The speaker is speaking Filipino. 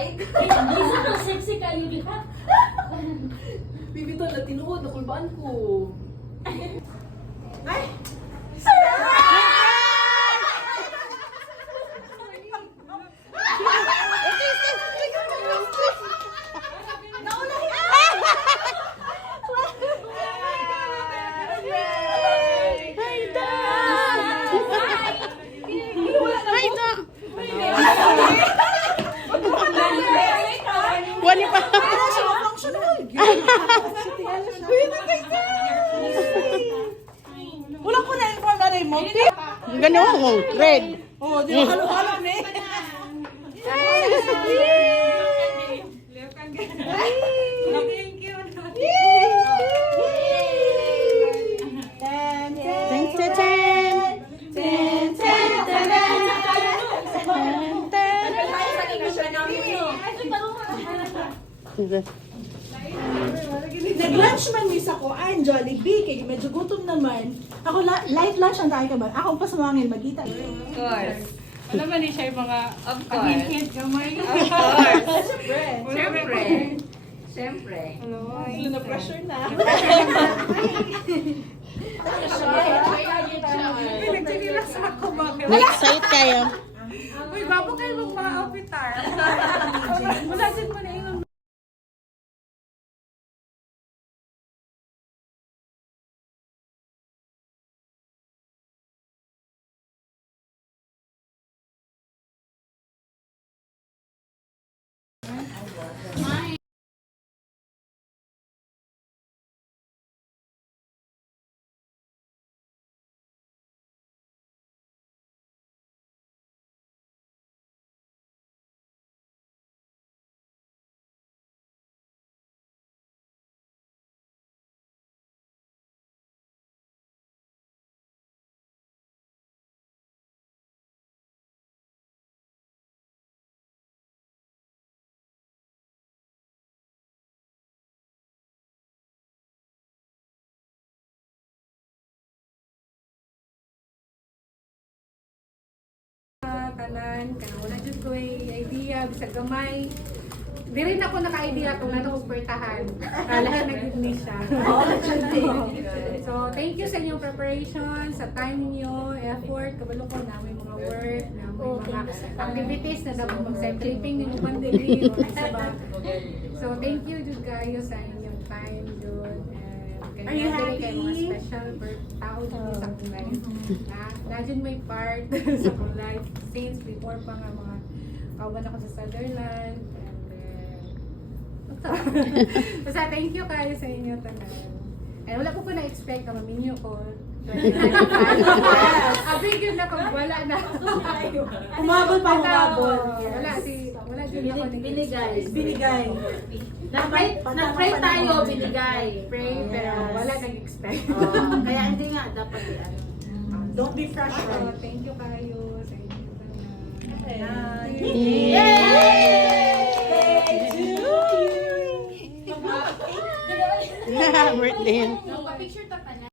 Isa to sexy kayo diha. Bibito na tinuod, nakulbaan ko. Ay! Wali pa. Wala ko na-inform na rin mo. Ganun, red. Oh, di ba halo-halo na eh. Thanks, Chen. Nag-lunch man miss ako, ay, Jollibee, kaya medyo gutom naman. Ako, light lunch ang tayo ka ba? Ako pa sumangin, magkita. Of course. Alam mo ni siya yung mga Of course. gamay. Of course. Siyempre. Siyempre. Siyempre. Sila na pressure na. Nagtinilas ako bakit. Na-excite kayo. Uy, babo kayo mong mga outfitar. Wala din mo na yung tanan kana wala jud ko idea sa gamay. Di rin ako naka-idea kung ano kong pertahan. Lahat na gud ni siya. So, thank you sa inyong preparation, sa time niyo, effort, kabalo ko na may mga work, na may mga activities na dapat mag-celebrating ninyo pandemic. So, thank you jud kayo sa inyong time jud. Are you happy? Kay mga special tao dito sa akong life. Na dyan may part sa akong life since before pa nga mga kauban ako sa Sutherland. And then, basta thank you kayo sa inyo tanan. And wala ko na-expect na maminyo ko. Abig yun na kung wala na. Umabot pa, umabot. Wala dyan ako Binigay. Nag-pray tayo, binigay. Pray, pero wala nag-expect. Kaya hindi nga, dapat yan. Don't be frustrated. Thank you kayo sa inyo tanan. Birthday.